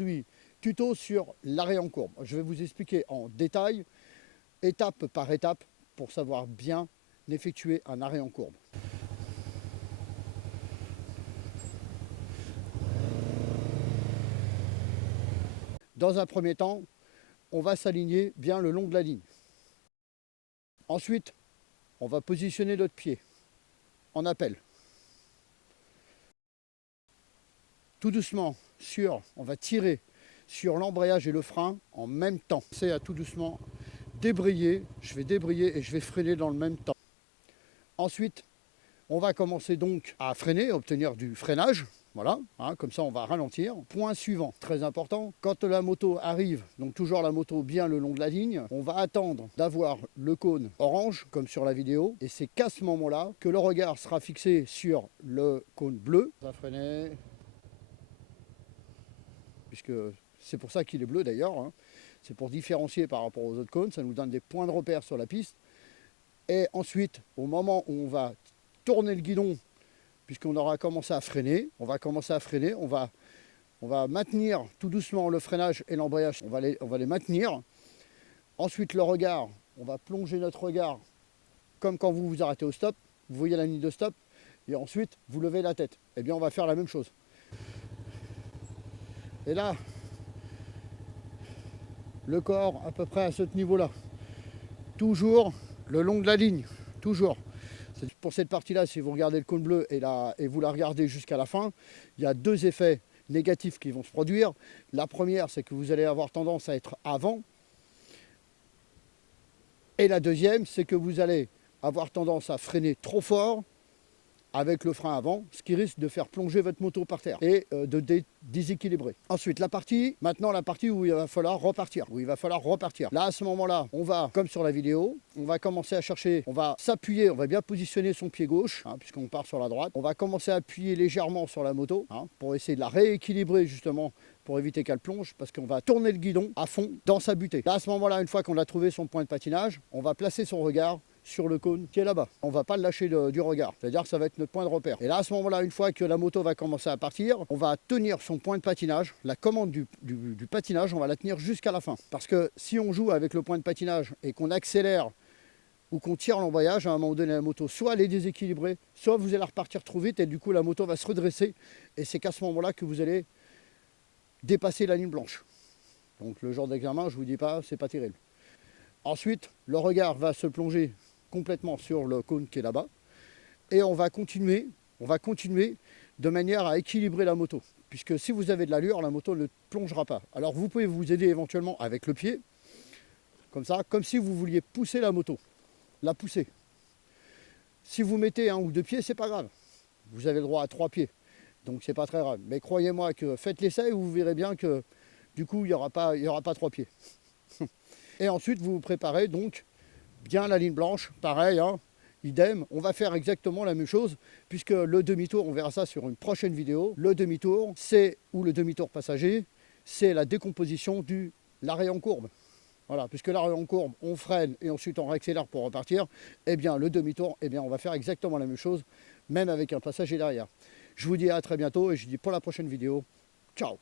Oui, tuto sur l'arrêt en courbe. Je vais vous expliquer en détail, étape par étape, pour savoir bien effectuer un arrêt en courbe. Dans un premier temps, on va s'aligner bien le long de la ligne. Ensuite, on va positionner notre pied en appel. Tout doucement, on va tirer sur l'embrayage et le frein en même temps. C'est à tout doucement débrayer, je vais débrayer et je vais freiner dans le même temps. Ensuite, on va commencer donc à freiner, obtenir du freinage. Voilà, comme ça on va ralentir. Point suivant, très important, quand la moto arrive, donc toujours la moto bien le long de la ligne, on va attendre d'avoir le cône orange, comme sur la vidéo, et c'est qu'à ce moment-là que le regard sera fixé sur le cône bleu. On va freiner, puisque c'est pour ça qu'il est bleu d'ailleurs, c'est pour différencier par rapport aux autres cônes, ça nous donne des points de repère sur la piste. Et ensuite, au moment où on va tourner le guidon, puisqu'on aura commencé à freiner, on va maintenir tout doucement le freinage et l'embrayage, on va les maintenir. Ensuite, le regard, on va plonger notre regard comme quand vous vous arrêtez au stop, vous voyez la ligne de stop, et ensuite, vous levez la tête. Eh bien, on va faire la même chose. Et là, le corps à peu près à ce niveau-là. Toujours le long de la ligne, toujours. Pour cette partie-là, si vous regardez le cône bleu et vous la regardez jusqu'à la fin, il y a deux effets négatifs qui vont se produire. La première, c'est que vous allez avoir tendance à être avant. Et la deuxième, c'est que vous allez avoir tendance à freiner trop fort avec le frein avant, ce qui risque de faire plonger votre moto par terre et de déséquilibrer. Ensuite, maintenant la partie où il va falloir repartir, Là, à ce moment-là, on va, comme sur la vidéo, on va commencer à chercher, on va s'appuyer, on va bien positionner son pied gauche, puisqu'on part sur la droite. On va commencer à appuyer légèrement sur la moto, pour essayer de la rééquilibrer justement, pour éviter qu'elle plonge, parce qu'on va tourner le guidon à fond dans sa butée. Là, à ce moment-là, une fois qu'on a trouvé son point de patinage, on va placer son regard sur le cône qui est là-bas. On ne va pas le lâcher du regard, c'est-à-dire que ça va être notre point de repère. Et là, à ce moment-là, une fois que la moto va commencer à partir, on va tenir son point de patinage, la commande du patinage, on va la tenir jusqu'à la fin. Parce que si on joue avec le point de patinage et qu'on accélère ou qu'on tire l'embrayage, à un moment donné, la moto, soit elle est déséquilibrée, soit vous allez repartir trop vite et du coup, la moto va se redresser. Et c'est qu'à ce moment-là que vous allez dépasser la ligne blanche. Donc le genre d'examen, je vous dis pas, c'est pas terrible. Ensuite, le regard va se plonger complètement sur le cône qui est là-bas. Et on va continuer de manière à équilibrer la moto. Puisque si vous avez de l'allure, la moto ne plongera pas. Alors vous pouvez vous aider éventuellement avec le pied, comme ça, comme si vous vouliez pousser la moto, la pousser. Si vous mettez un ou deux pieds, c'est pas grave. Vous avez le droit à 3 pieds. Donc c'est pas très grave. Mais croyez-moi que faites l'essai et vous verrez bien que du coup, il n'y aura pas 3 pieds. Et ensuite, vous vous préparez donc bien la ligne blanche, pareil, idem. On va faire exactement la même chose, puisque le demi-tour, on verra ça sur une prochaine vidéo. Le demi-tour, le demi-tour passager, c'est la décomposition de l'arrêt en courbe. Voilà, puisque l'arrêt en courbe, on freine et ensuite on réaccélère pour repartir. Eh bien, le demi-tour, on va faire exactement la même chose, même avec un passager derrière. Je vous dis à très bientôt et je vous dis pour la prochaine vidéo, ciao.